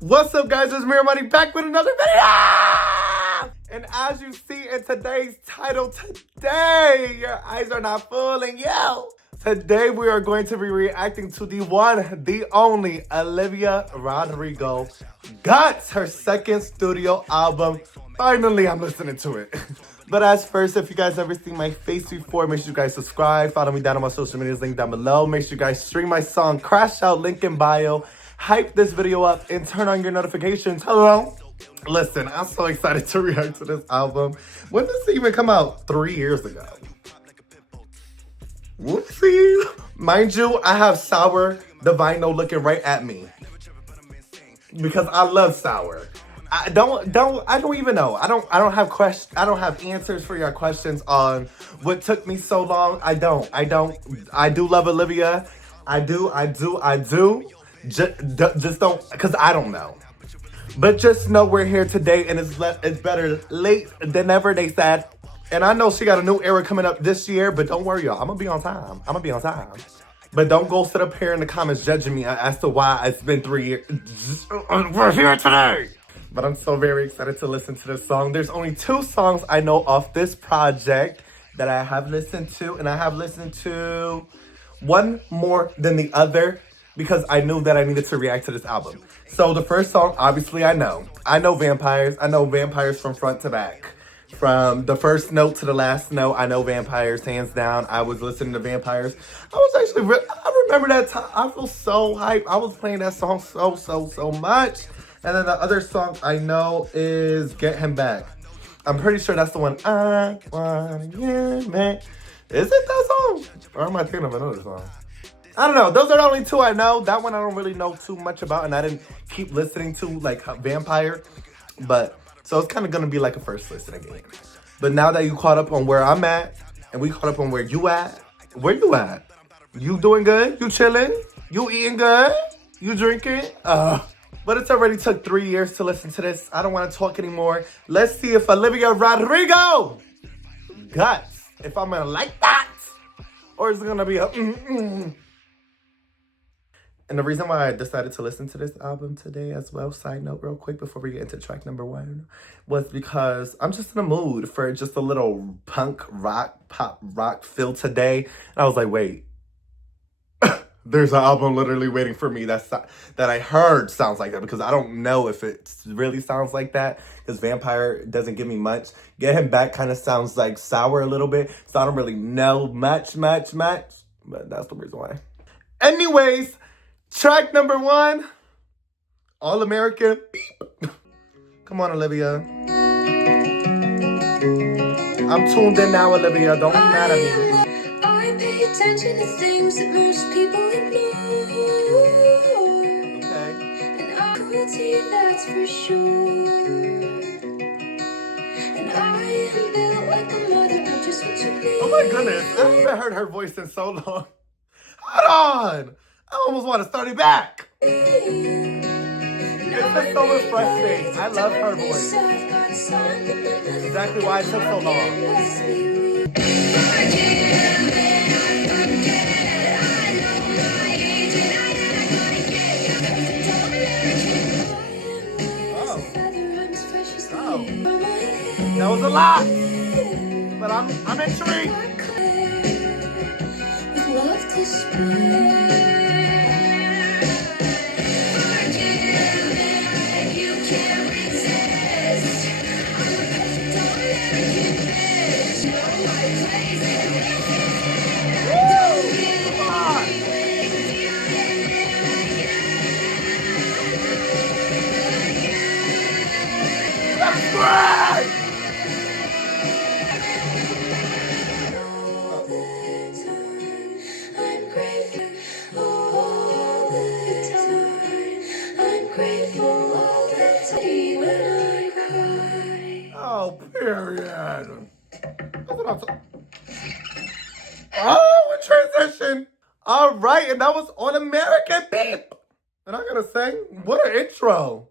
What's up, guys? It's me, ARMANI, back with another video! And as you see in today's title, today, your eyes are not fooling you. Today, we are going to be reacting to the one, the only, Olivia Rodrigo. Guts, her second studio album. Finally, I'm listening to it. But as first, if you guys ever seen my face before, make sure you guys subscribe. Follow me down on my social medias, link down below. Make sure you guys stream my song, Crash Out, link in bio. Hype this video up and turn on your notifications. Hello? Listen, I'm so excited to react to this album. When did this even come out? 3 years ago. Whoopsie. Mind you, I have Sour, the vinyl looking right at me. Because I love Sour. I don't even know. I don't have answers for your questions on what took me so long. I do love Olivia. I do. Just don't, because I don't know. But just know we're here today, and it's better late than never, they said. And I know she got a new era coming up this year, but don't worry, y'all. I'm going to be on time. But don't go sit up here in the comments judging me as to why it's been 3 years. We're here today. But I'm so very excited to listen to this song. There's only 2 songs I know off this project that I have listened to, and I have listened to one more than the other, because I knew that I needed to react to this album. So the first song, obviously I know Vampires. I know Vampires from front to back. From the first note to the last note, I know Vampires, hands down. I was listening to Vampires. I remember that time. I feel so hyped. I was playing that song so much. And then the other song I know is Get Him Back. I'm pretty sure that's the one. I want to get back. Is it that song? Or am I thinking of another song? I don't know. Those are the only 2 I know. That one I don't really know too much about, and I didn't keep listening to like Vampire. But so it's kind of gonna be like a first listen again. But now that you caught up on where I'm at, and we caught up on where you at, You doing good? You chilling? You eating good? You drinking? But it's already took 3 years to listen to this. I don't want to talk anymore. Let's see if Olivia Rodrigo Guts, if I'm gonna like that, or is it gonna be a And the reason why I decided to listen to this album today as well, side note real quick before we get into track number 1, was because I'm just in a mood for just a little punk rock, pop rock feel today. And I was like, wait, there's an album literally waiting for me that I heard sounds like that, because I don't know if it really sounds like that, because Vampire doesn't give me much. Get Him Back kind of sounds like Sour a little bit, so I don't really know much, but that's the reason why. Anyways, track number 1, All American. Come on, Olivia. I'm tuned in now, Olivia. Don't be mad at me. I pay attention to things that most people ignore. Okay. And I will tell you that's for sure. And I am built like a mother, I just want to be. Oh my goodness, I haven't heard her voice in so long. Hold on. I almost want to start it back. It's just so refreshing. I love her voice. Exactly why it took so long. Oh. That was a lot. But I'm intrigued. Love to spread. Oh, period. That's what I'm talking. Oh, a transition. All right, and that was All American Beep. And I gotta say, what an intro.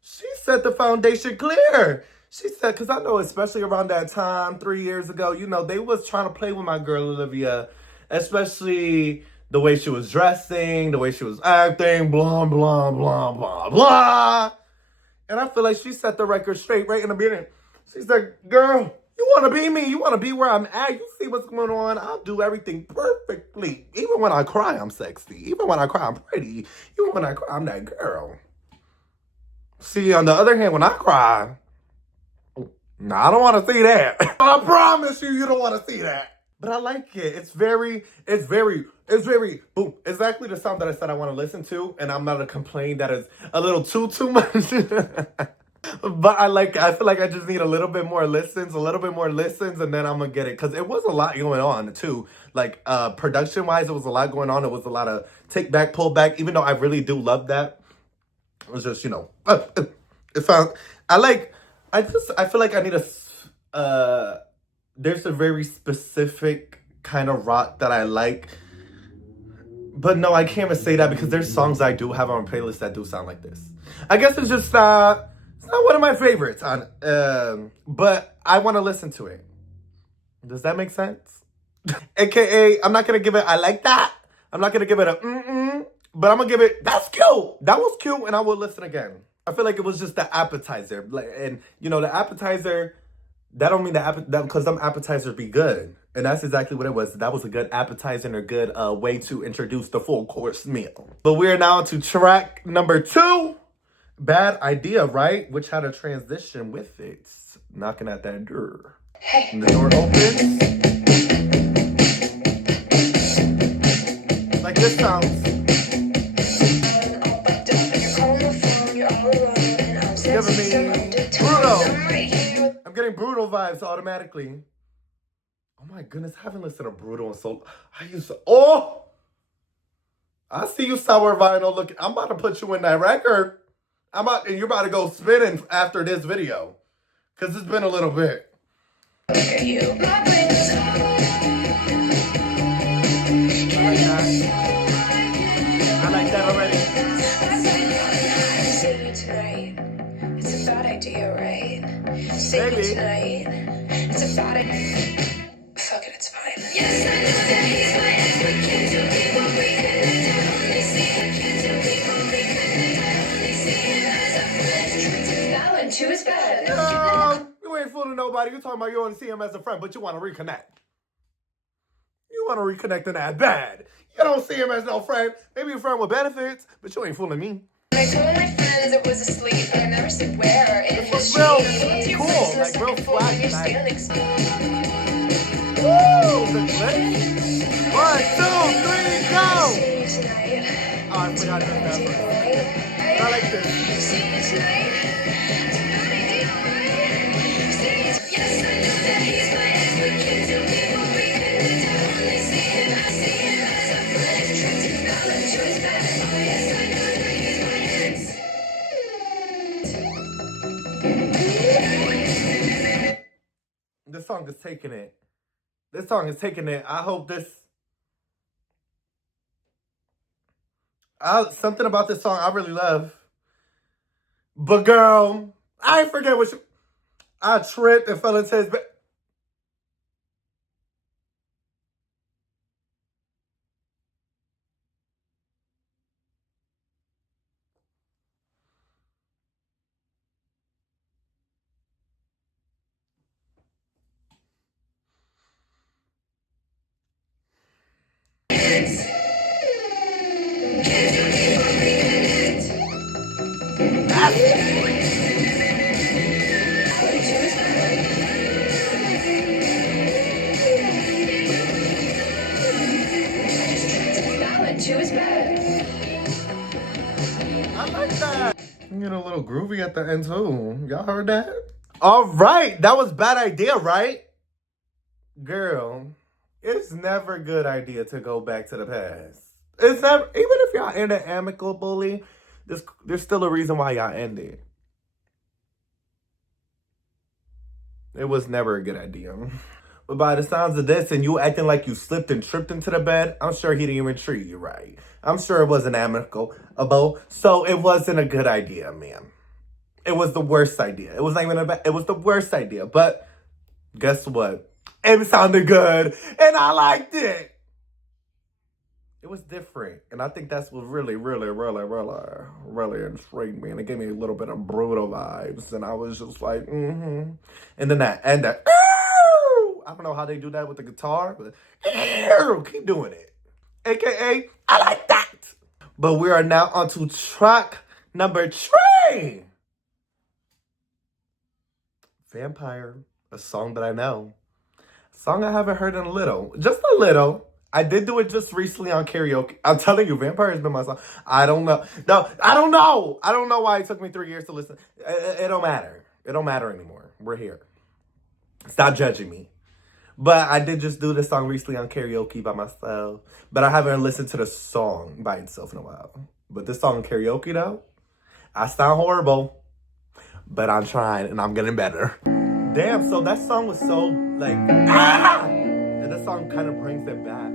She set the foundation clear. She said, because I know especially around that time, 3 years ago, you know, they was trying to play with my girl Olivia, especially The way she was dressing, the way she was acting, blah, blah, blah, blah, blah. And I feel like she set the record straight right in the beginning. She's like, girl, you want to be me? You want to be where I'm at? You see what's going on? I'll do everything perfectly. Even when I cry, I'm sexy. Even when I cry, I'm pretty. Even when I cry, I'm that girl. See, on the other hand, when I cry, no, I don't want to see that. I promise you, you don't want to see that. But I like it. It's very, boom. Exactly the sound that I said I want to listen to. And I'm not going to complain that it's a little too much. But I feel like I just need a little bit more listens, and then I'm going to get it. Because it was a lot going on, too. Like, production-wise, it was a lot going on. It was a lot of take back, pull back. Even though I really do love that. It was just, it found, I feel like I need there's a very specific kind of rock that I like. But no, I can't even say that because there's songs I do have on my playlist that do sound like this. I guess it's just, it's not one of my favorites, but I want to listen to it. Does that make sense? AKA, I'm not going to give it, I like that. I'm not going to give it a but I'm going to give it, that's cute. That was cute, and I will listen again. I feel like it was just the appetizer. And, the appetizer, that don't mean that because some appetizers be good. And that's exactly what it was. That was a good appetizer and a good way to introduce the full course meal. But we are now to track number 2. Bad Idea, right? Which had a transition with it. Knocking at that door. Hey. And the door opens. Like this sounds. Giving me brutal. I'm getting brutal vibes automatically. Oh my goodness, I haven't listened to brutal in so. I see you, Sour Vinyl. Look, I'm about to put you in that record. And you're about to go spinning after this video, cause it's been a little bit. I like that already. It's a bad idea, right? Say it tonight. It's a bad idea. Fuck it, it's fine. Yes, I know that he's my ex, but can't do me what we connect. I only see him, can't do me what we connect. I only see him as a friend. Trying to balance to his bed. No, you ain't fooling nobody. You talking about you want to see him as a friend, but you want to reconnect. You want to reconnect in that bad. You don't see him as no friend. Maybe a friend with benefits, but you ain't fooling me. I told my friends it was asleep, but I never said where. It was real cool, like real flashy. Woo! The clip. 1, 2, 3, go! Oh, I forgot to do that. I like this. This song is taking it. This song is taking it. I hope this. Something about this song I really love. But girl, I forget what I tripped and fell into his bed. I like that. You get a little groovy at the end too. Y'all heard that? All right, that was Bad Idea, right? Girl, it's never a good idea to go back to the past. It's never, even if y'all end it amicably, there's still a reason why y'all ended. It was never a good idea. But by the sounds of this, and you acting like you slipped and tripped into the bed, I'm sure he didn't even treat you right. I'm sure it wasn't amicable, so it wasn't a good idea, man. It was the worst idea. It was not even it was the worst idea. But guess what? It sounded good, and I liked it. It was different. And I think that's what really intrigued me. And it gave me a little bit of brutal vibes. And I was just like, mm-hmm. And then that, I don't know how they do that with the guitar, but keep doing it. AKA, I like that. But we are now on to track number 3. Vampire, a song that I know. A song I haven't heard in a little. Just a little. I did do it just recently on karaoke. I'm telling you, Vampire has been my song. I don't know. No, I don't know. I don't know why it took me 3 years to listen. It don't matter. It don't matter anymore. We're here. Stop judging me. But I did just do this song recently on karaoke by myself. But I haven't listened to the song by itself in a while. But this song karaoke though, I sound horrible. But I'm trying and I'm getting better. Damn, so that song was so like, and this song kind of brings it back.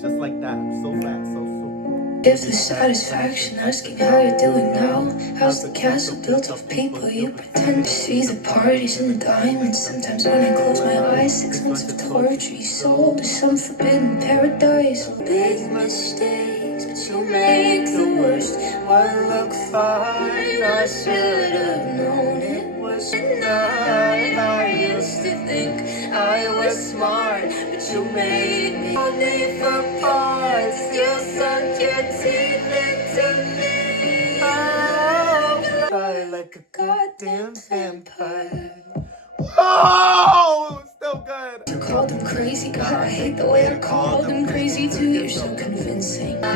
Just like that. So fast, so soon. Give the satisfaction asking how you're doing now. How's the castle built of people you pretend to see? The parties and the diamonds. Sometimes when I close my eyes, 6 months of torture you sold to some forbidden paradise. Big mistakes, but you make the worst one look fine. I should have known it was not. I used to think I was smart, but you made me only for parts. You sunk your teeth into me. Oh, I like a goddamn vampire. Oh, still good. You called him crazy, God, I hate the way I called him crazy too. You're so convincing. But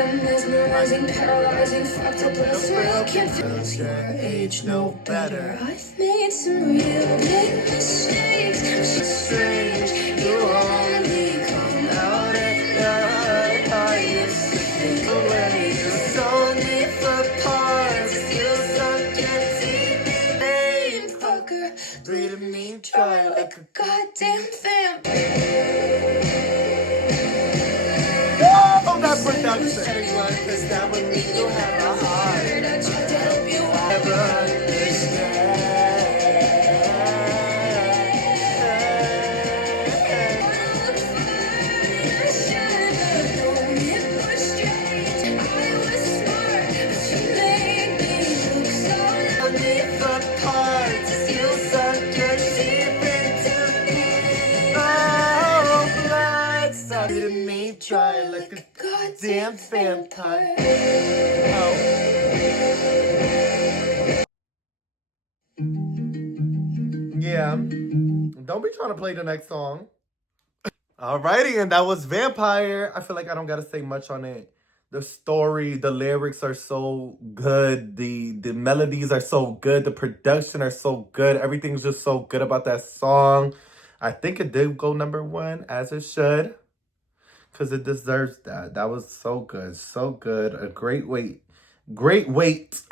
I'm mesmerizing, paralyzing, fucked up, let's real. Can't feel your age no better. I've made some real big mistakes. It's strange, you only come out at night. I used to think away. You sold me for parts. You sunk your teeth in pain, fucker. Bleeding me dry like a goddamn vampire. Oh, that production. Anyone, 'cause that would mean you have a heart. I tried to help you, I never understand. I should have known it was strange. I was smart, but you made me look so lonely for parts. You sunk your teeth into me. Oh, blood sucked me dry like a goddamn vampire. Yeah. Don't be trying to play the next song. Alrighty, and that was Vampire. I feel like I don't gotta say much on it. The story, the lyrics are so good. The melodies are so good. The production are so good. Everything's just so good about that song. I think it did go number 1, as it should. Because it deserves that. That was so good. So good. A great wait. Great wait.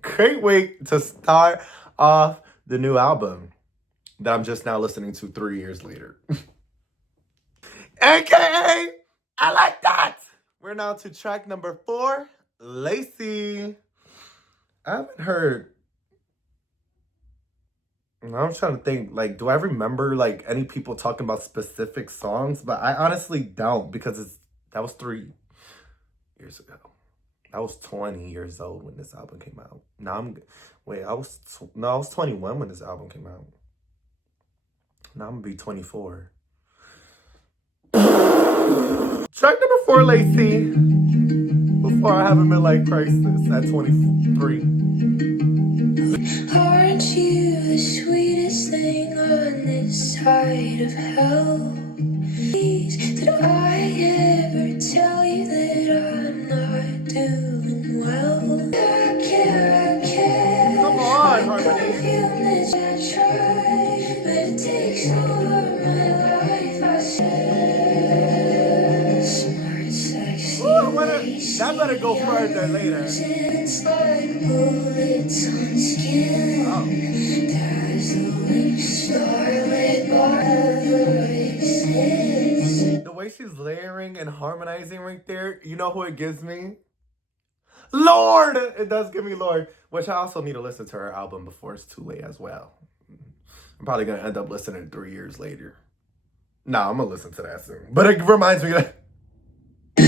Great wait to start off the new album that I'm just now listening to 3 years later. AKA, I like that. We're now to track number 4, Lacey. I haven't heard. I'm trying to think, like, do I remember, like, any people talking about specific songs? But I honestly don't, because that was 3 years ago. I was 20 years old when this album came out. I was 21 when this album came out. Now I'm gonna be 24. Track number 4, Lacey. Before I have a midlife crisis at 23. Aren't you the sweetest thing on this side of hell? Please, did I ever tell you that I'm not doing well? I care. Come on, I Harmony. feel this, I try, but it takes over my life. I said, smart, sexy, That better go further later. it's like bullets on skin. Dazzling starlit bar exists. The way she's layering and harmonizing right there, you know who it gives me? Lord! It does give me Lord. Which I also need to listen to her album before it's too late as well. I'm probably going to end up listening 3 years later. Nah, I'm gonna listen to that soon. But it reminds me of I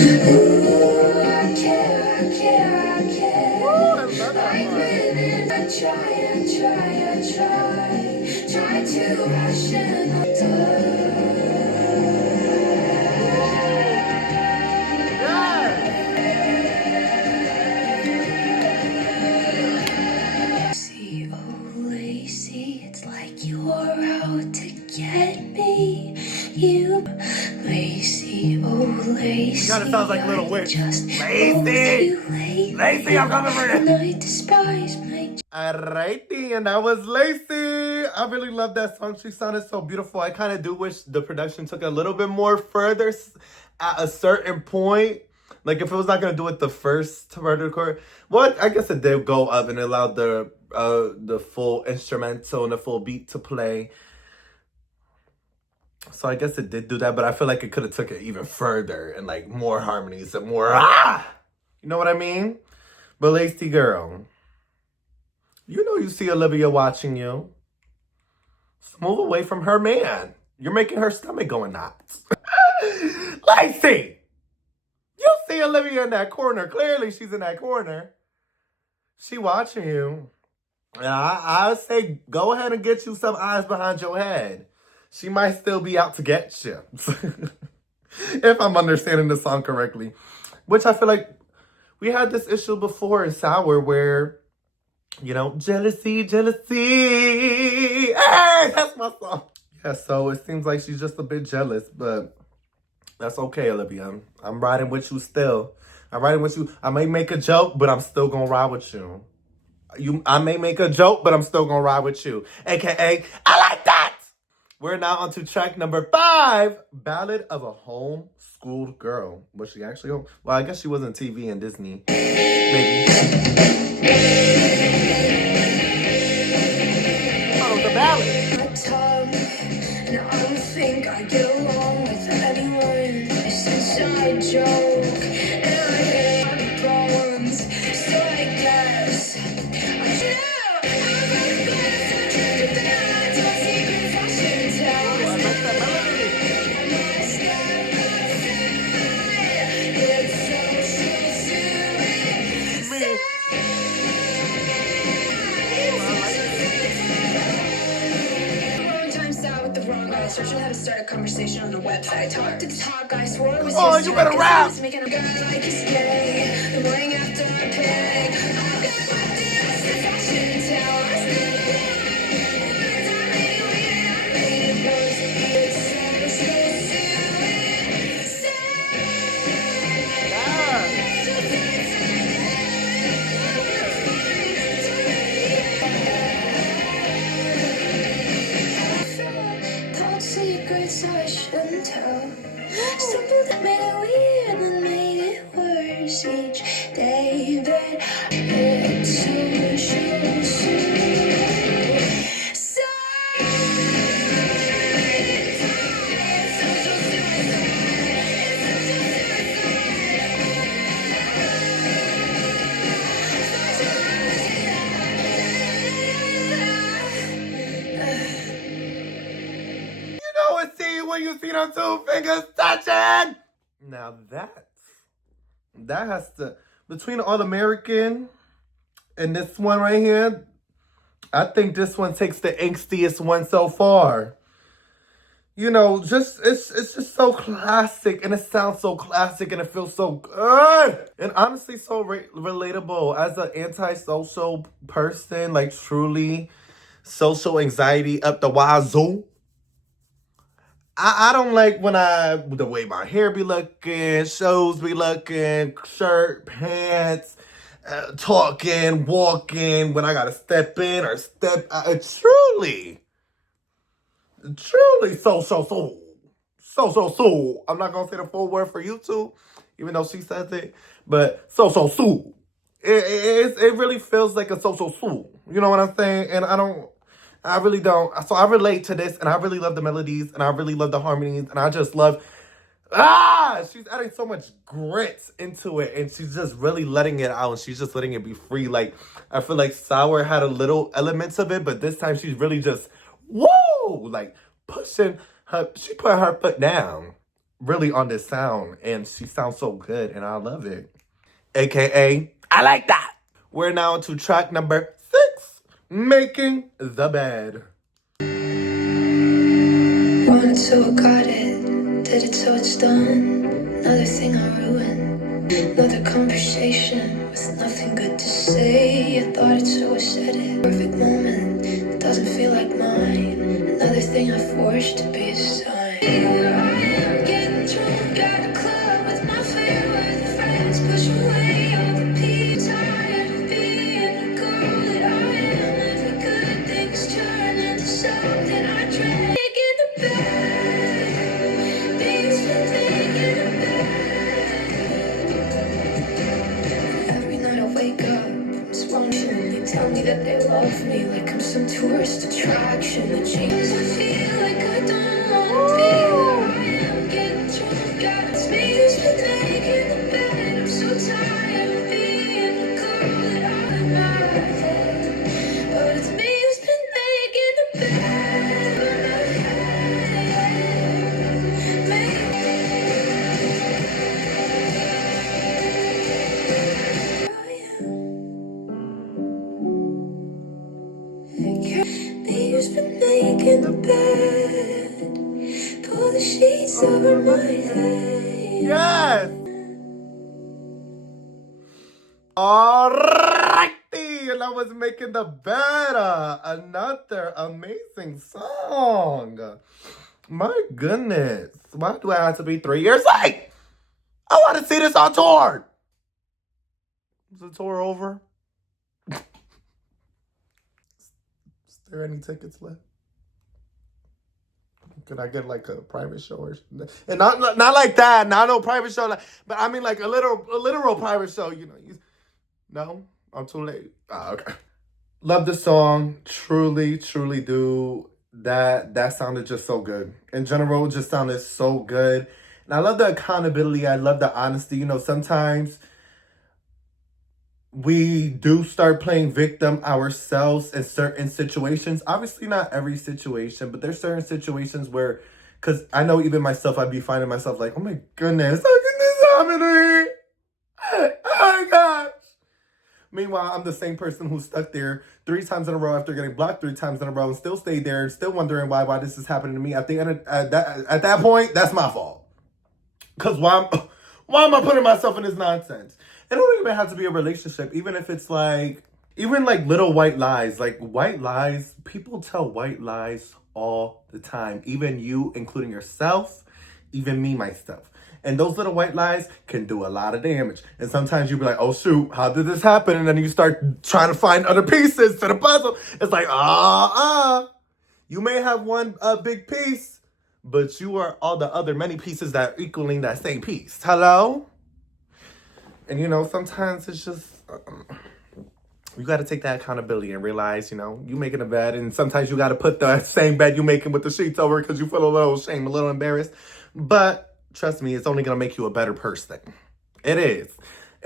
care, I care, I care. Ooh, I love that Like part. women, I try to rush and Yes! Lacy, oh Lacy, it's like you're out to get me. You, Lacy, oh Lacy, Kinda sounds like Little I Witch. just hope Lacey! you lately. Lacey, I'm coming for And you! I despise my Alrighty, and that was Lacey. I really love that song. She sounded so beautiful. I kind of do wish the production took a little bit more further at a certain point. Like if it was not gonna do it the first to chord, well, I guess it did go up and it allowed the full instrumental and the full beat to play. So I guess it did do that, but I feel like it could have took it even further and like more harmonies and more you know what I mean? But Lacey girl, you know you see Olivia watching you. So move away from her man. You're making her stomach going nuts. Lacey! You see Olivia in that corner. Clearly she's in that corner. She watching you. And I say go ahead and get you some eyes behind your head. She might still be out to get you. If I'm understanding the song correctly. Which I feel like we had this issue before in Sour where, you know, jealousy, jealousy. Hey, that's my song. Yeah, so it seems like she's just a bit jealous, but that's okay, Olivia. I'm riding with you still. I'm riding with you. I may make a joke, but I'm still gonna ride with you. I may make a joke, but I'm still gonna ride with you. AKA, I like that! We're now on to track number 5, Ballad of a Homeschooled Girl. Was she actually home? Well, I guess she was on TV and Disney. Maybe. Oh, the ballad. my tongue, and I don't think I get along with anyone. It's inside joke, and I hate my bones. So I guess I should. Ooh, I like that melody. Me. Ooh, I like it. Wrong time sat with the wrong guy. Searching how to start a conversation on a website. Talked to the top guy, swore it was Oh, yesterday, you better 'cause rap. he was making a guy like his gay. The morning after I pay. I've got my deals to fashion and tell. I stand Yeah. Thought secrets I shouldn't tell. Something that made it weird and made it worse each day that it's You know it's see when you see them 2 fingers touching. Now that has to, between All American and this one right here, I think this one takes the angstiest one so far. You know, just it's just so classic, and it sounds so classic, and it feels so good, and honestly so relatable as an antisocial person, like truly social anxiety up the wazoo. I don't like when the way my hair be looking, shows be looking, shirt, pants, talking, walking, when I gotta step in or step out. Truly so. I'm not gonna say the full word for YouTube, even though she says it, but so. It really feels like a so. You know what I'm saying? And I really don't. So I relate to this, and I really love the melodies, and I really love the harmonies, and I just love. She's adding so much grit into it, and she's just really letting it out, and she's just letting it be free. Like I feel like Sour had a little elements of it, but this time she's really just woo, like pushing she put her foot down really on this sound, and she sounds so good, and I love it. AKA, I like that. We're now to track number 6, Making the Bed. Want it so I got it, did it so it's done. Another thing I ruined, another conversation with nothing good to say. I thought it so I said it, perfect moment, it doesn't feel like mine. Another thing I forced to be a sign. Here I am getting drunk at a club with my favorite friends, push away all the peace. Tired of being the girl that I am. Every good thing's turn into something I dread. Making the bed, things been making the bed. Every night I wake up, it's wrong. They tell me that they love me like I'm some tourist attraction. The changes I feel like I don't wanna be where I am. Getting drunk, got me who's been making the bed. I'm so tired of being the girl that I am. But it's me who's been making the bed. Me who's been making the bed. Pull the sheets over my head. Yes! Alrighty! And I was Making the Bed. Another amazing song. My goodness. Why do I have to be 3 years late? I want to see this on tour. Is the tour over? Is there any tickets left? Could I get like a private show or something? And not like that, not no private show, but I mean like a literal private show. You know, no, I'm too late. Okay. Love the song, truly do. That sounded just so good. In general, it just sounded so good, and I love the accountability. I love the honesty. You know, sometimes we do start playing victim ourselves in certain situations. Obviously not every situation, but there's certain situations where, because I know even myself, I'd be finding myself like, oh my goodness, how can this happen to me? Oh my gosh. Meanwhile, I'm the same person who's stuck there 3 times in a row after getting blocked 3 times in a row and still stayed there and still wondering why this is happening to me. At the end at that point, that's my fault. Because why am I putting myself in this nonsense? It don't even have to be a relationship. Even if it's like, even like little white lies. Like white lies, people tell white lies all the time. Even you, including yourself, even me, myself. And those little white lies can do a lot of damage. And sometimes you be like, oh shoot, how did this happen? And then you start trying to find other pieces to the puzzle. It's like, you may have one big piece, but you are all the other many pieces that are equaling that same piece. Hello? And, you know, sometimes it's just, you got to take that accountability and realize, you know, you making a bed. And sometimes you got to put the same bed you making with the sheets over because you feel a little ashamed, a little embarrassed. But trust me, it's only going to make you a better person. It is.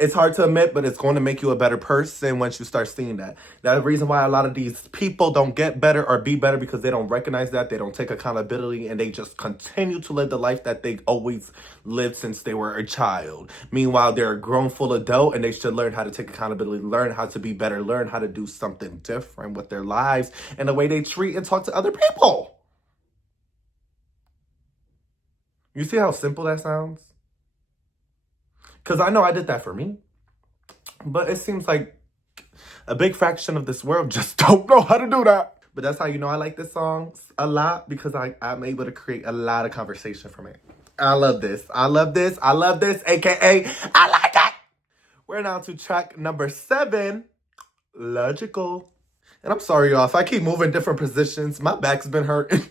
It's hard to admit, but it's going to make you a better person once you start seeing that. That's the reason why a lot of these people don't get better or be better, because they don't recognize that. They don't take accountability, and they just continue to live the life that they always lived since they were a child. Meanwhile, they're a grown full adult, and they should learn how to take accountability, learn how to be better, learn how to do something different with their lives and the way they treat and talk to other people. You see how simple that sounds? Because I know I did that for me. But it seems like a big fraction of this world just don't know how to do that. But that's how you know I like this song a lot, because I'm able to create a lot of conversation from it. I love this. I love this. I love this. AKA, I like it. We're now to track number 7, Logical. And I'm sorry, y'all, if I keep moving different positions, my back's been hurting.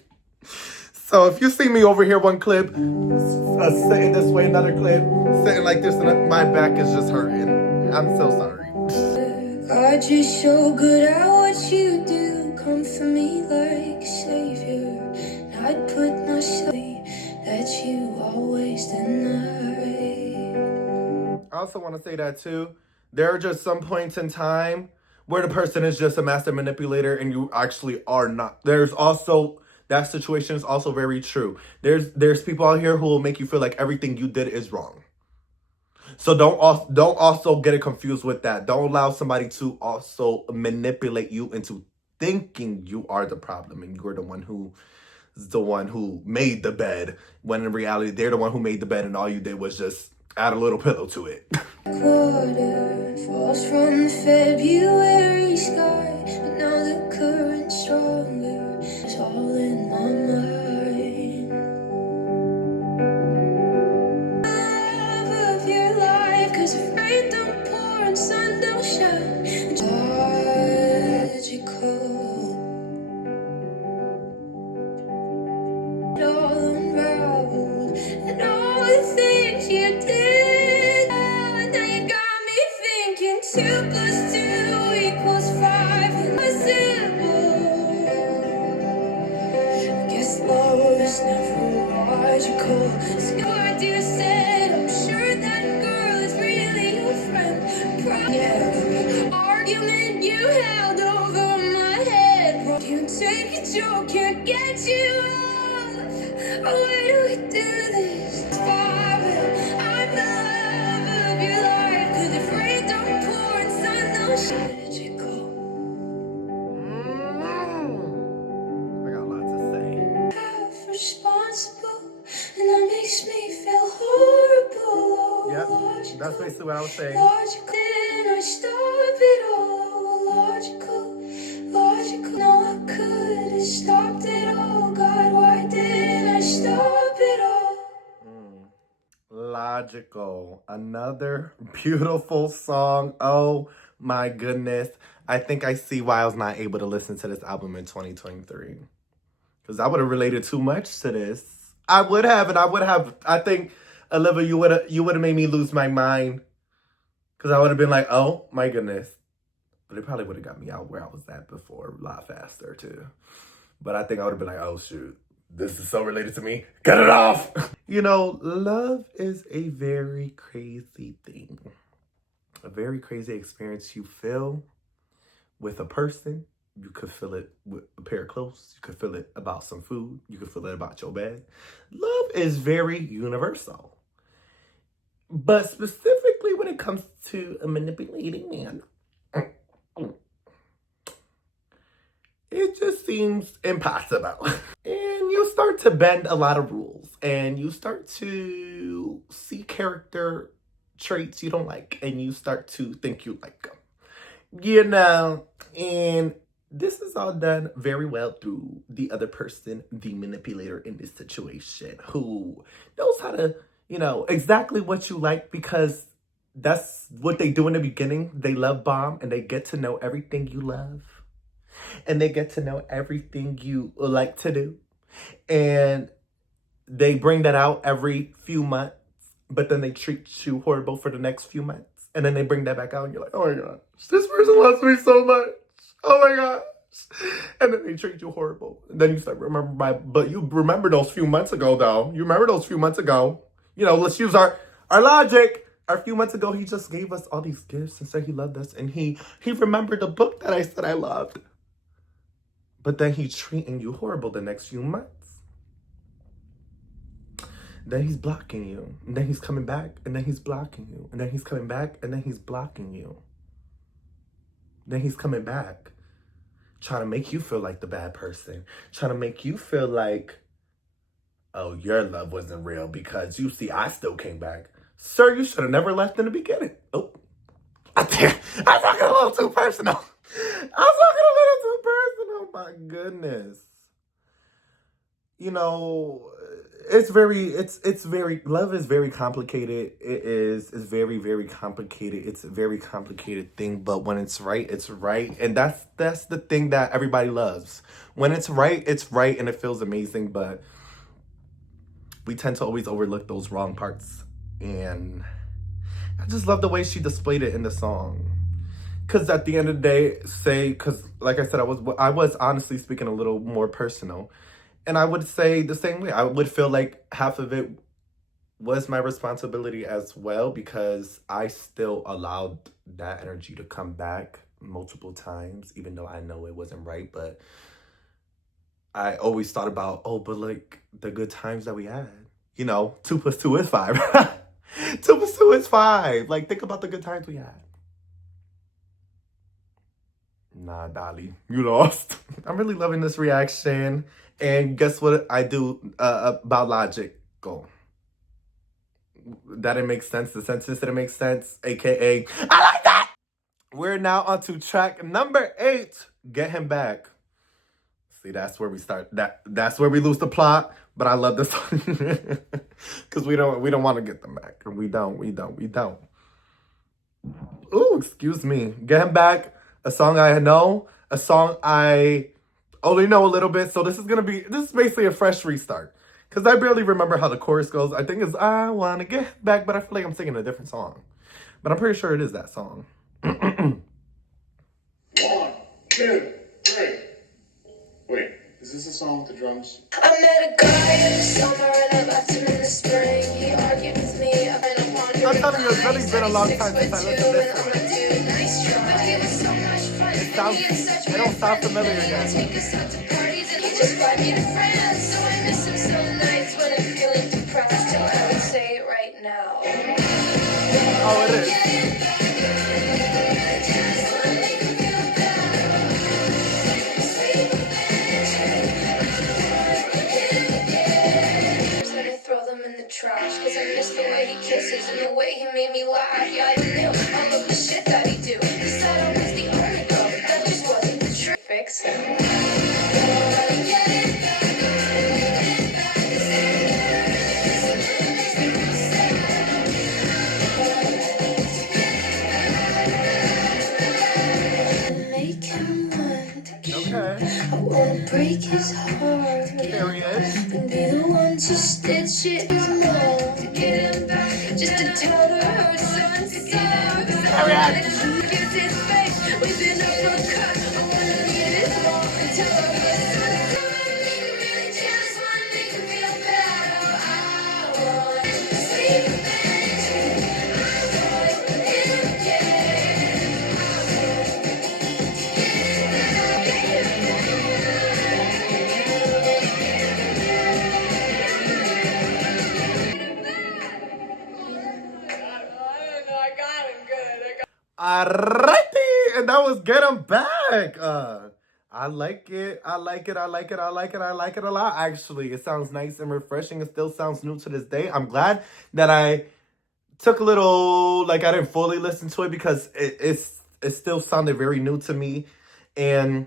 So if you see me over here one clip, sitting this way, another clip, sitting like this, and my back is just hurting. I'm so sorry. God, you're so good at what you do. Come for me like a savior. And I'd put myself that you always deny. I also want to say that too. There are just some points in time where the person is just a master manipulator and you actually are not. There's also That situation is also very true. There's people out here who will make you feel like everything you did is wrong. So don't also get it confused with that. Don't allow somebody to also manipulate you into thinking you are the problem and you're the one who made the bed, when in reality they're the one who made the bed and all you did was just add a little pillow to it. Quarter falls from the February sky, but now the current's stronger. It's all in my mind. Love of your life, 'cause if rain don't pour and sun don't shine, it's logical. It all unraveled, and all the things you did. Now you got me thinking 2 + 2 = 5. Impossible. I guess love is never logical. It's what you said. I'm sure that girl is really your friend. Probably every argument you held over my head. Can't take a joke, can't get you off. Why do we do this? I'm the love of your life. 'Cause if rain don't pour and sun don't shine, logical. I got a lot to say. Half responsible, and that makes me feel horrible. Yep, Logical. that's basically what I was saying. Logical. Then I stop it all. Logical. Logical. No, I could have stopped it all. God, why didn't I stop it all? Logical. Another beautiful song. Oh my goodness. I think I see why I was not able to listen to this album in 2023. Because I would have related too much to this. I would have, I think, Olivia, you would have made me lose my mind. Because I would have been like, oh my goodness. But it probably would have got me out where I was at before a lot faster too. But I think I would have been like, oh shoot, this is so related to me. Cut it off. You know, love is a very crazy thing. A very crazy experience you feel with a person. You could feel it with a pair of clothes. You could feel it about some food. You could feel it about your bed. Love is very universal. But specifically when it comes to a manipulating man, it just seems impossible. And you start to bend a lot of rules. And you start to see character traits you don't like. And you start to think you like them. You know, and this is all done very well through the other person, the manipulator in this situation, who knows how to, you know, exactly what you like, because that's what they do in the beginning. They love bomb and they get to know everything you love. And they get to know everything you like to do. And they bring that out every few months, but then they treat you horrible for the next few months. And then they bring that back out and you're like, oh my gosh, this person loves me so much. Oh my gosh. And then they treat you horrible. And then you start but you remember those few months ago though. You remember those few months ago. You know, let's use our logic. A few months ago, he just gave us all these gifts and said he loved us. And he remembered the book that I said I loved. But then he's treating you horrible the next few months. Then he's blocking you. And then he's coming back. And then he's blocking you. And then he's coming back. And then he's blocking you. Then he's coming back. Trying to make you feel like the bad person. Trying to make you feel like, oh, your love wasn't real because you see I still came back. Sir, you should have never left in the beginning. Oh, I'm talking a little too personal. My goodness. You know, love is very complicated. It's very, very complicated. It's a very complicated thing, but when it's right, it's right. And that's the thing that everybody loves. When it's right and it feels amazing, but we tend to always overlook those wrong parts. And I just love the way she displayed it in the song. Because at the end of the day, because like I said, I was honestly speaking a little more personal. And I would say the same way. I would feel like half of it was my responsibility as well, because I still allowed that energy to come back multiple times, even though I know it wasn't right. But I always thought about, oh, but like the good times that we had. You know, 2 plus 2 is 5. 2 plus 2 is 5. Like, think about the good times we had. Nah, Dolly, you lost. I'm really loving this reaction. And guess what I do about logical? That didn't make sense. The sentence didn't make sense. AKA, I like that! We're now on to track number 8. Get him back. See, that's where we start. That's where we lose the plot. But I love this song. Because we don't want to get them back. We don't. Ooh, excuse me. Get him back. A song I know. A song I only know a little bit. So this is basically a fresh restart. Because I barely remember how the chorus goes. I think it's I want to get back. But I feel like I'm singing a different song. But I'm pretty sure it is that song. 1, 2, 3. Wait, is this the song with the drums? I met a guy in the summer and I left him in the spring. He argued with me. I've been wondering. I'm telling you, it's really been a long time since I listened to this one. It don't sound familiar again. Take us out to parties and he just fly me to France. So I miss him some nights when I'm feeling depressed. So I would say it right now. Oh, it is. Trash, cause I miss the way he kisses and the way he made me laugh. Yeah, I knew all of the shit that he do. He said I was the only girl, but that just wasn't the truth. Fix him. Make him want to keep. I won't break his heart. And be the one to stitch it more. To get him back, just to tell her son to get out. He gives his face, we've been up for a cut. I wanna get it more and tell her his son. Really just wanna make him feel better. I want to sleep with him. Alrighty, and that was Get Him Back. I like it a lot, actually. It sounds nice and refreshing. It still sounds new to this day. I'm glad that I took a little, like, I didn't fully listen to it because it still sounded very new to me. And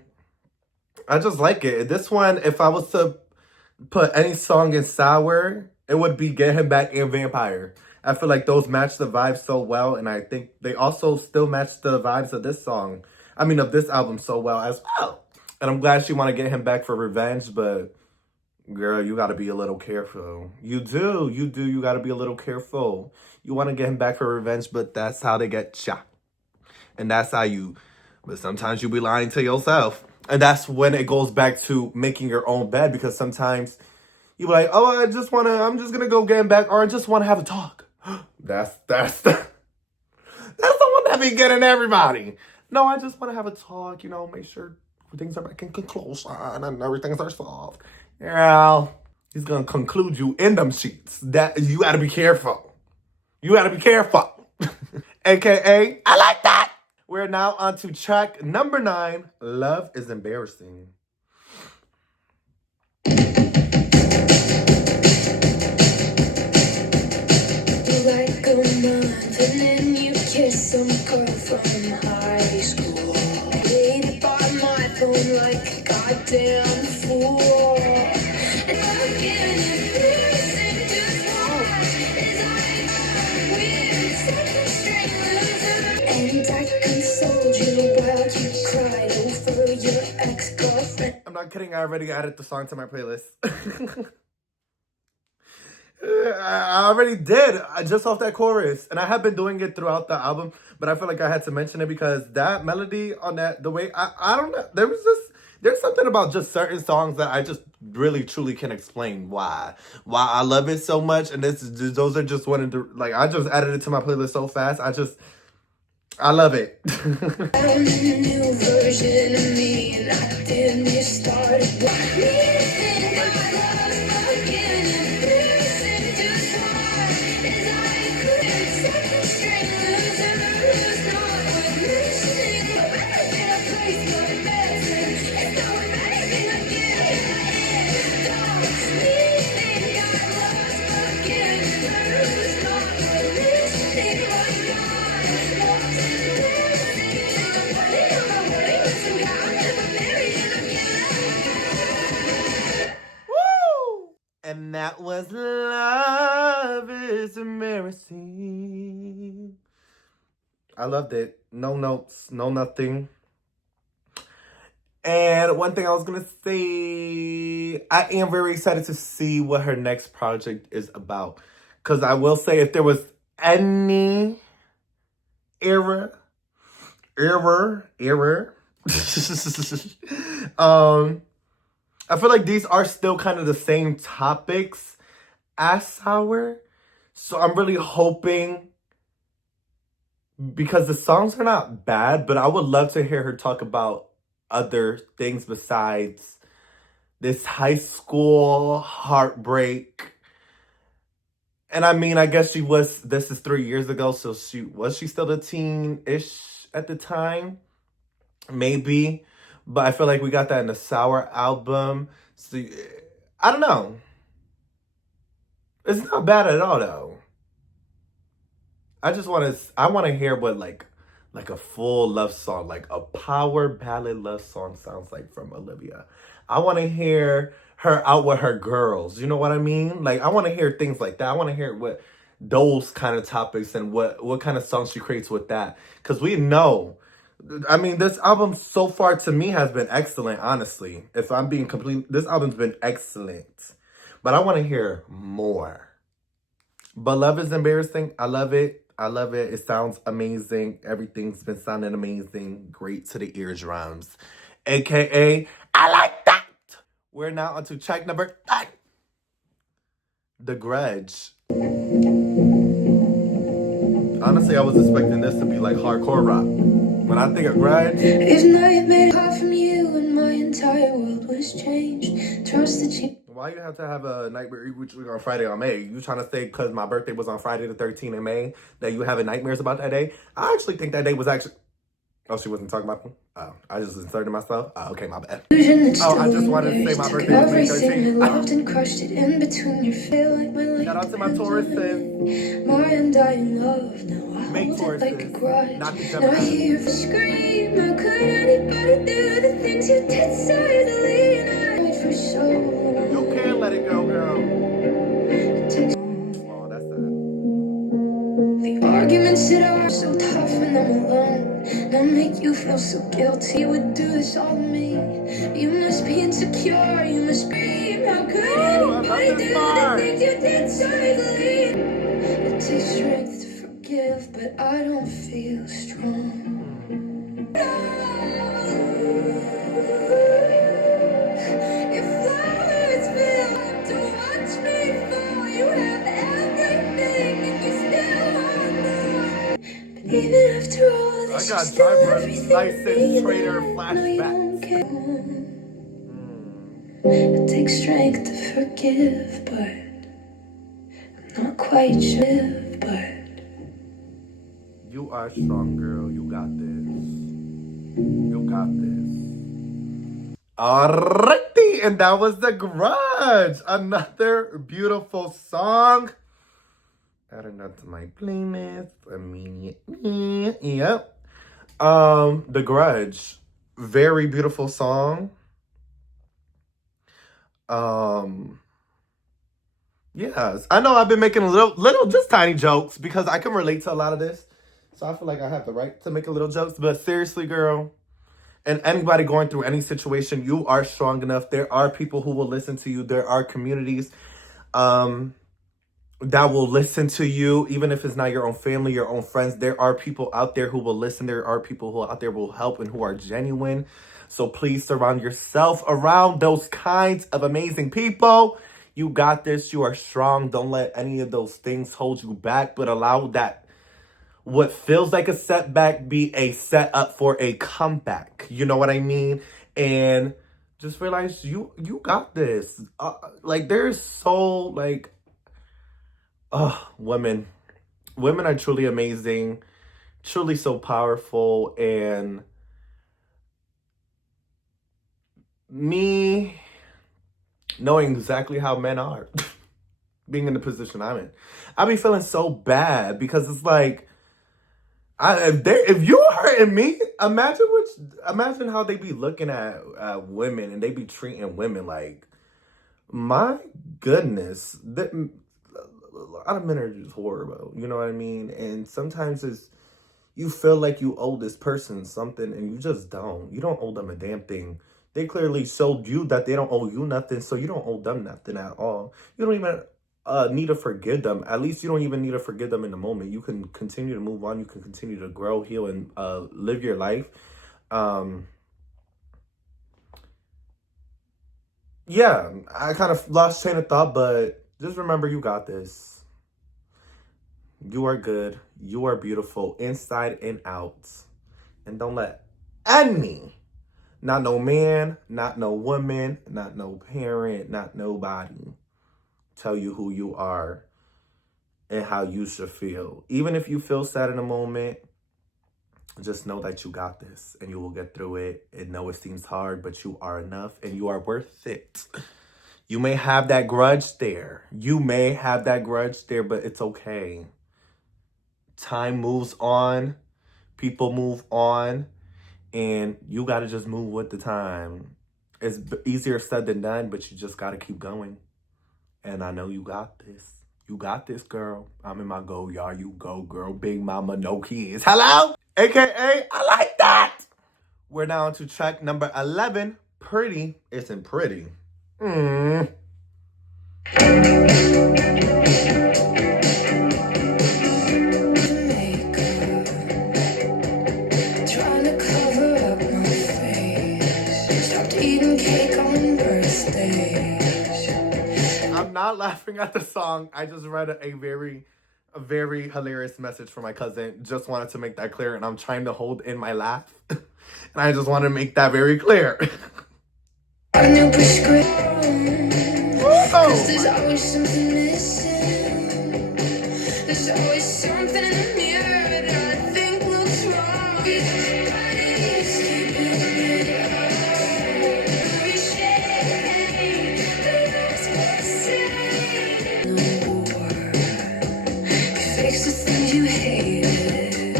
I just like it. This one, if I was to put any song in Sour, it would be Get Him Back and Vampire. I feel like those match the vibes so well, and I think they also still match the vibes of this song. I mean, of this album so well as well. And I'm glad she want to get him back for revenge, but girl, you got to be a little careful. You got to be a little careful. You want to get him back for revenge, but that's how they get shot. And that's how but sometimes you be lying to yourself. And that's when it goes back to making your own bed, because sometimes you be like, oh, I'm just going to go get him back, or I just want to have a talk. That's the one that be getting everybody. No, I just want to have a talk, make sure things are back in conclusion and everything's are solved. Yeah, he's going to conclude you in them sheets. That you got to be careful. AKA, I like that. We're now on to track number 9, Love is Embarrassing. Like a month and then you kiss some girl from high school. Played by my phone like a goddamn fool. And I'm getting embarrassing just we're such a stranger. And I consoled you while you cried over your ex-girlfriend. I'm not kidding, I already added the song to my playlist. I already did, just off that chorus. And I have been doing it throughout the album, but I feel like I had to mention it because that melody on that, the way, I don't know, there's something about just certain songs that I just really, truly can explain why I love it so much. And those are just one of the, like, I just added it to my playlist so fast. I love it. I'm a new version of me, and I didn't start it. I loved it. No notes, no nothing. And one thing I was gonna say, I am very excited to see what her next project is about. Cause I will say, if there was any error, error, I feel like these are still kind of the same topics as Sour. So I'm really hoping, because the songs are not bad, but I would love to hear her talk about other things besides this high school heartbreak. And I mean, I guess this is 3 years ago, so was she still a teen-ish at the time? Maybe. But I feel like we got that in the Sour album. So, I don't know. It's not bad at all, though. I want to hear what like a full love song, like a power ballad love song sounds like from Olivia. I want to hear her out with her girls. You know what I mean? Like I want to hear things like that. I want to hear what those kind of topics and what kind of songs she creates with that. Cuz we know, I mean, this album so far to me has been excellent, honestly. If I'm being complete, this album's been excellent. But I want to hear more. But Love is Embarrassing. I love it. I love it. It sounds amazing. Everything's been sounding amazing. Great to the eardrums. AKA, I like that. We're now on to track number 9. The Grudge. Honestly, I was expecting this to be like hardcore rock. When I think of Grudge, If I had made it hard from you and my entire world was changed. Trust that you. why you have to have a nightmare on Friday on May? You trying to say because my birthday was on Friday the 13th in May that you having nightmares about that day? I actually think that day was actually... Oh, she wasn't talking about me? Oh, I just inserted myself? Oh, okay, my bad. Oh, I just wanted to say my birthday was May 13th. Everything I loved and crushed it in between your feel like my life. Shout out to my Tauruses. My undying love. Now I Make hold it like a Tauruses, grudge. not the Now I Gemini. hear you scream. How could anybody do the things you did silently? And I wait for so long. You can't let it go, girl. It takes Oh, that's sad. the arguments that are so tough when I'm alone. Now make you feel so guilty. You would do this all to me. You must be insecure. You must scream. How could anybody do the things you did silently? It takes strength to forgive, but I don't feel strong. If flowers feel to watch me fall, you have everything and you still want more. But even after all this, I got you're still driver's everything license trader no, you don't flashbacks. care. It takes strength to forgive, but I'm not quite sure. But You are strong, girl. You got this. You got this. Alrighty, and that was The Grudge. Another beautiful song. Adding that to my playlist immediately. Yep. The Grudge. Very beautiful song. Yes. I know I've been making little just tiny jokes because I can relate to a lot of this. So I feel like I have the right to make a little jokes. But seriously, girl, and anybody going through any situation, you are strong enough. There are people who will listen to you. There are communities that will listen to you, even if it's not your own family, your own friends. There are people out there who will listen. There are people who out there will help and who are genuine. So please surround yourself around those kinds of amazing people. You got this. You are strong. Don't let any of those things hold you back, but allow that what feels like a setback be a setup for a comeback. You know what I mean? And just realize you got this. Like there's so like, women are truly amazing, truly so powerful, and me knowing exactly how men are, being in the position I'm in, I be feeling so bad because it's like, if you hurting me, imagine how they be looking at women and they be treating women like, my goodness, a lot of men are just horrible. You know what I mean? And sometimes You feel like you owe this person something and you just don't. You don't owe them a damn thing. They clearly showed you that they don't owe you nothing, so you don't owe them nothing at all. You don't even need to forgive them. At least you don't even need to forgive them in the moment. You can continue to move on. You can continue to grow, heal, and live your life. Yeah, I kind of lost train of thought, but just remember you got this. You are good. You are beautiful inside and out. And don't let any, not no man, not no woman, not no parent, not nobody tell you who you are and how you should feel. Even if you feel sad in a moment, just know that you got this and you will get through it. And know it seems hard, but you are enough and you are worth it. You may have that grudge there. You may have that grudge there, but it's okay. Time moves on. People move on. And you got to just move with the time. It's easier said than done, but you just got to keep going. And I know you got this. You got this, girl. I'm in my go, y'all. You go, girl. Big mama, no kids. Hello? AKA, I like that. We're now on to track number 11. Pretty isn't pretty. Makeup. Trying to cover up my face. Stopped eating cake on birthdays. I'm not laughing at the song. I just read a very hilarious message from my cousin. Just wanted to make that clear, and I'm trying to hold in my laugh. And I just want to make that very clear. A new prescription. Cause there's always something missing. There's always something in the mirror that I think looks wrong. Everybody's keeping it up. Every shade that looks the same. No more. Fix the things you hated.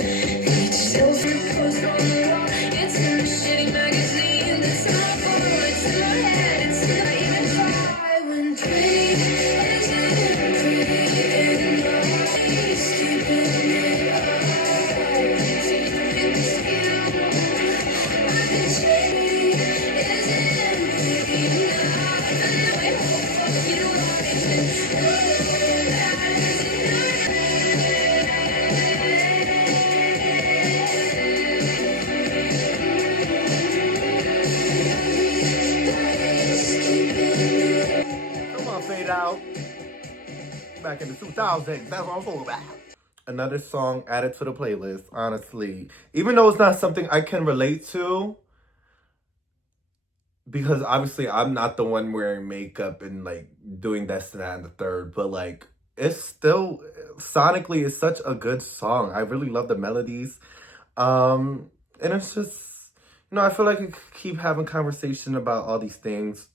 And each silver post on the wall. It's in the shitty magazine. It's not fun. It's in my head. It's not even fun. When pretty isn't pretty anymore. He's keeping it up. It's you. I've been pretty isn't pretty enough. And I hope you don't even know that it's Come on, fade out. Back in the 2000s. That's what I'm talking about. Another song added to the playlist, honestly. Even though it's not something I can relate to, because obviously I'm not the one wearing makeup and like doing this and that and the third, but like it's still sonically it's such a good song. I really love the melodies. And it's just, I feel like I could keep having conversation about all these things.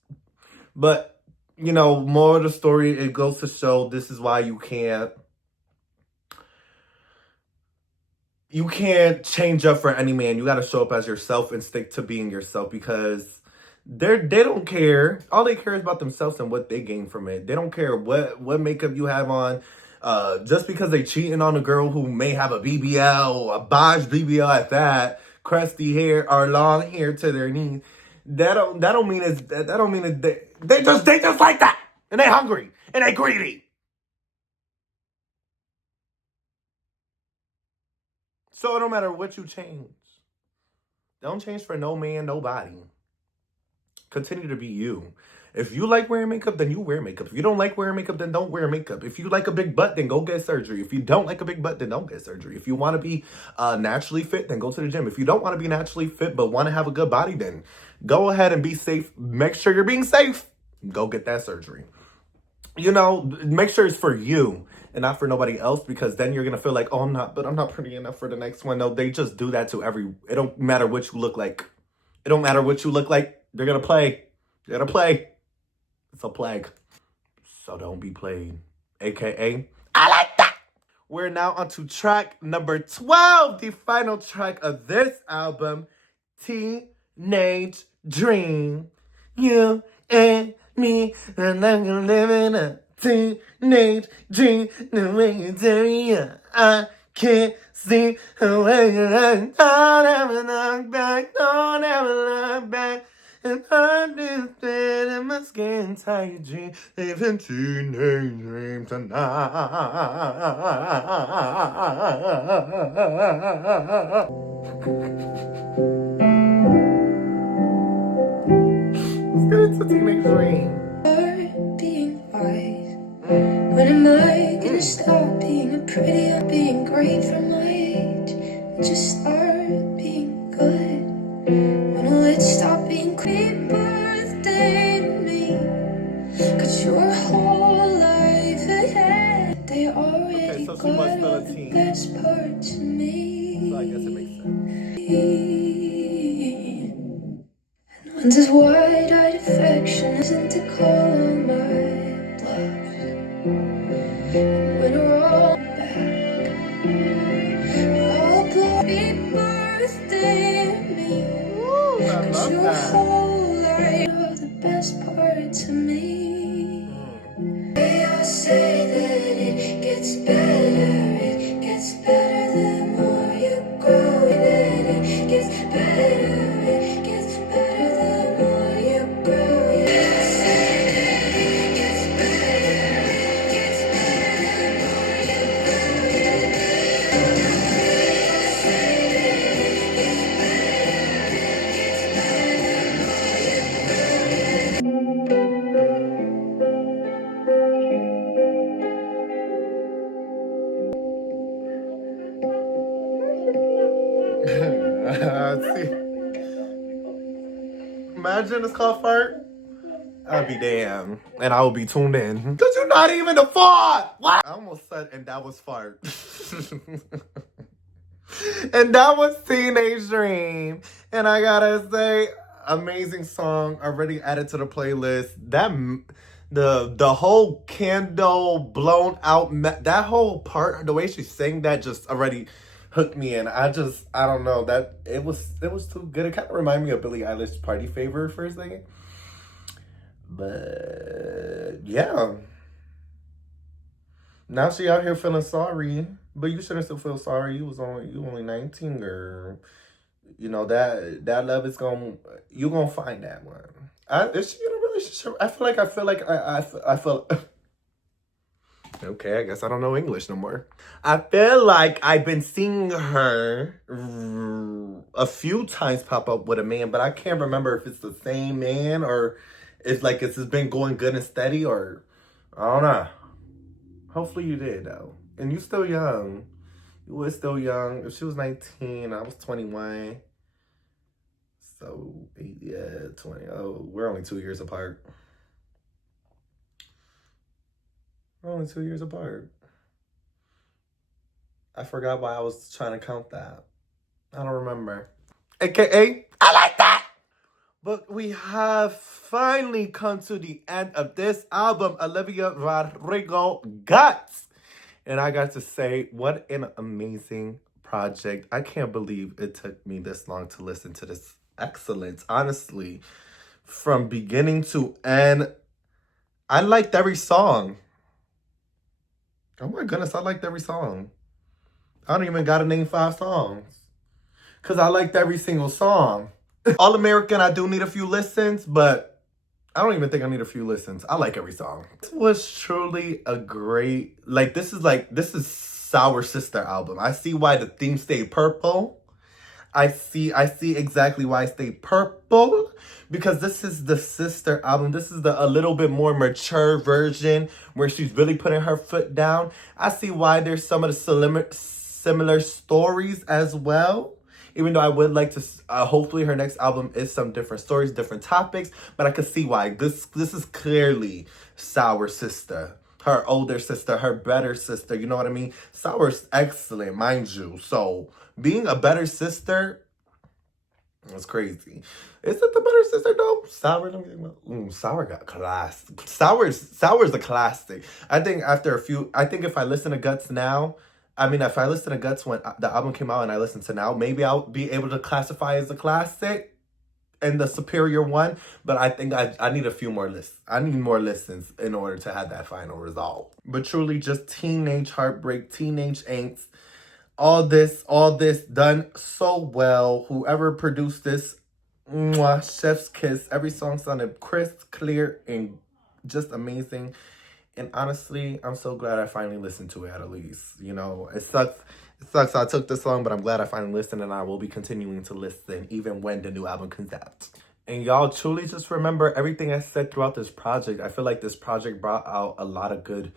But, more of the story, it goes to show this is why you can't change up for any man. You got to show up as yourself and stick to being yourself, because they don't care. All they care is about themselves and what they gain from it. They don't care what makeup you have on. Just because they cheating on a girl who may have a BBL, a botched BBL at that, crusty hair or long hair to their knees, that don't mean they just like that, and they hungry and they greedy. So it don't matter what you change. Don't change for no man, nobody. Continue to be you. If you like wearing makeup, then you wear makeup. If you don't like wearing makeup, then don't wear makeup. If you like a big butt, then go get surgery. If you don't like a big butt, then don't get surgery. If you want to be naturally fit, then go to the gym. If you don't want to be naturally fit but want to have a good body, then go ahead and be safe. Make sure you're being safe. Go get that surgery. Make sure it's for you and not for nobody else, because then you're going to feel like, oh, I'm not pretty enough for the next one. No, they just do that to it don't matter what you look like. It don't matter what you look like. They're going to play. They're going to play. It's a plague. So don't be played. AKA, I like that. We're now on to track number 12, the final track of this album, Teenage Dream. You and me, and I'm gonna live in a teenage dream. The way you tell me I Can't see the way you look. Don't ever look back. Don't ever look back. And understand in my skin tight dream. Living teenage dream tonight. Let's get into teenage dream. Being wise. When am I gonna stop being a pretty or being great for my age? And just start being good. When will it stop being quick birthday to me? Got your whole life ahead. They already so she was got still a all the teen. best parts of me. So I guess it makes sense. And when this wide-eyed affection isn't to call on my bluff. When we're all back, I'll blow happy birthday to me. I love Your that. whole life are the best parts of me. They all say that it gets better. It gets better the more you grow. That it gets better. It gets better the more you grow. They all say that it gets better. It gets better the more you grow. They all say that it gets better. It gets better the more you grow. See, imagine it's called fart. I'd be damned. And I would be tuned in. Cause you're not even a fart! What? I almost said, and that was fart. And that was Teenage Dream. And I gotta say, amazing song already added to the playlist. The whole candle blown out, that whole part, the way she sang that just already hooked me in. I don't know, that it was too good. It kind of reminded me of Billie Eilish's Party Favor for a second. But yeah, now she out here feeling sorry, but you shouldn't still feel sorry. You only 19, girl. You know that love is you gonna find that one. Is she in a relationship? I feel. Okay, I guess I don't know English no more. I feel like I've been seeing her a few times pop up with a man, but I can't remember if it's the same man or it's like it's been going good and steady, or I don't know. Hopefully you did though. And you still young. You were still young. If she was 19, I was 21. So, yeah, 20. Oh, we're only 2 years apart. We're only 2 years apart. I forgot why I was trying to count that. I don't remember. AKA, I like that! But we have finally come to the end of this album, Olivia Rodrigo Guts. And I got to say, what an amazing project. I can't believe it took me this long to listen to this excellence. Honestly, from beginning to end, I liked every song. Oh my goodness, I liked every song. I don't even gotta name 5 songs. Because I liked every single song. All American, I do need a few listens, but I don't even think I need a few listens. I like every song. This was truly a great, this is Sour Sister album. I see why the theme stayed purple. I see exactly why I stayed purple, because this is the sister album. This is a little bit more mature version where she's really putting her foot down. I see why there's some of the similar stories as well. Even though I would like to, hopefully her next album is some different stories, different topics. But I can see why. This is clearly Sour Sister. Her older sister, her better sister. You know what I mean? Sour's excellent, mind you. So, being a better sister, that's crazy. Is it the better sister though? Sour, Sour got class. Sour's a classic. I think if I listen to Guts now, if I listen to Guts when the album came out and I listen to now, maybe I'll be able to classify as a classic and the superior one. But I think I need a few more lists. I need more listens in order to have that final result. But truly just teenage heartbreak, teenage angst. All this done so well. Whoever produced this, mwah, chef's kiss. Every song sounded crisp, clear, and just amazing. And honestly, I'm so glad I finally listened to it at least. You know, it sucks. It sucks I took this long, but I'm glad I finally listened, and I will be continuing to listen even when the new album comes out. And y'all truly just remember everything I said throughout this project. I feel like this project brought out a lot of good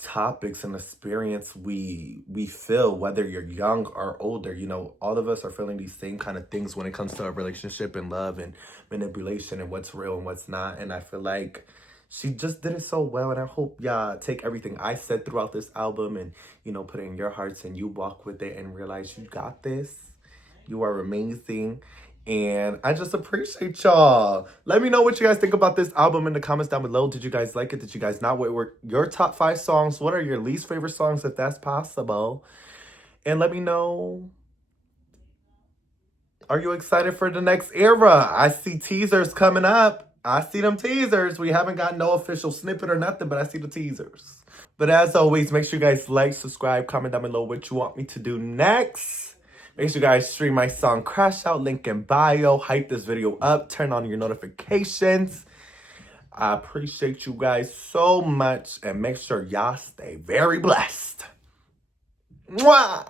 topics and experience we feel, whether you're young or older. You know, all of us are feeling these same kind of things when it comes to a relationship and love and manipulation and what's real and what's not. And I feel like she just did it so well, and I hope y'all take everything I said throughout this album and, you know, put it in your hearts and you walk with it and realize you got this. You are amazing. And I just appreciate y'all. Let me know what you guys think about this album in the comments down below. Did you guys like it? Did you guys not? What were your top 5 songs? What are your least favorite songs, if that's possible? And let me know, are you excited for the next era? I see teasers coming up. I see them teasers. We haven't got no official snippet or nothing, but I see the teasers. But as always, make sure you guys like, subscribe, comment down below what you want me to do next. Make sure you guys stream my song Crash Out, link in bio. Hype this video up. Turn on your notifications. I appreciate you guys so much. And make sure y'all stay very blessed. Mwah!